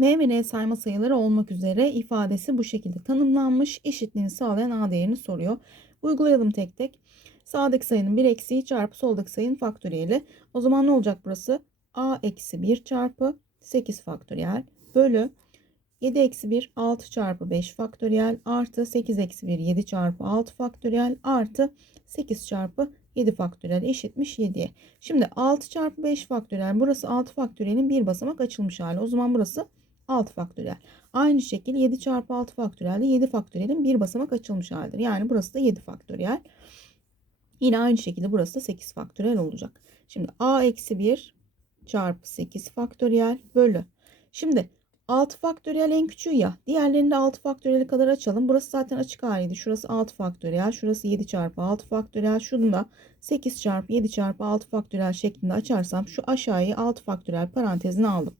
M ve N sayma sayıları olmak üzere ifadesi bu şekilde tanımlanmış. Eşitliğini sağlayan A değerini soruyor. Uygulayalım tek tek. Sağdaki sayının 1 eksiği çarpı soldaki sayının faktöriyeli. O zaman ne olacak burası? A eksi 1 çarpı 8 faktöriyel bölü 7 eksi 1 6 çarpı 5 faktöriyel artı 8 eksi 1 7 çarpı 6 faktöriyel artı 8 çarpı 7 faktöriyel eşitmiş 7'ye. Şimdi 6 çarpı 5 faktöriyel burası 6 faktöriyelin bir basamak açılmış hali. O zaman burası 6 faktöriyel. Aynı şekilde 7 çarpı 6 faktöriyel de 7 faktöriyelin bir basamak açılmış halidir. Yani burası da 7 faktöriyel. Yine aynı şekilde burası da 8 faktöriyel olacak. Şimdi a eksi 1 çarpı 8 faktöriyel bölü. Şimdi 6 faktöriyel en küçüğü ya. Diğerlerini de 6 faktöriyel kadar açalım. Burası zaten açık haliydi. Şurası 6 faktöriyel. Şurası 7 çarpı 6 faktöriyel. Şunu da 8 çarpı 7 çarpı 6 faktöriyel şeklinde açarsam şu aşağıyı 6 faktöriyel parantezine aldım.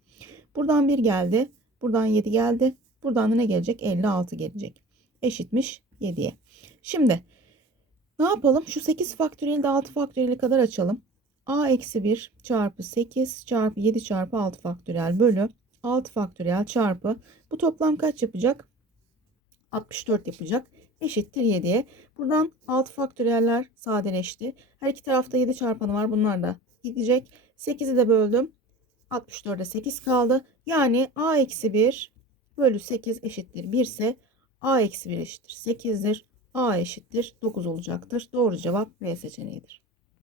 Buradan 1 geldi. Buradan 7 geldi. Buradan da ne gelecek? 56 gelecek. Eşitmiş 7'ye. Şimdi ne yapalım? Şu 8 faktöriyeli de 6 faktöriyeli kadar açalım. a eksi 1 çarpı 8 çarpı 7 çarpı 6 faktöriyel bölü 6 faktöriyel çarpı bu toplam kaç yapacak? 64 yapacak. Eşittir 7'ye. Buradan 6 faktöriyeller sadeleşti. Her iki tarafta 7 çarpanı var. Bunlar da gidecek. 8'i de böldüm. 64'e 8 kaldı. Yani a eksi 1 bölü 8 eşittir 1 ise a eksi 1 eşittir 8'dir. a eşittir 9 olacaktır. Doğru cevap B seçeneğidir.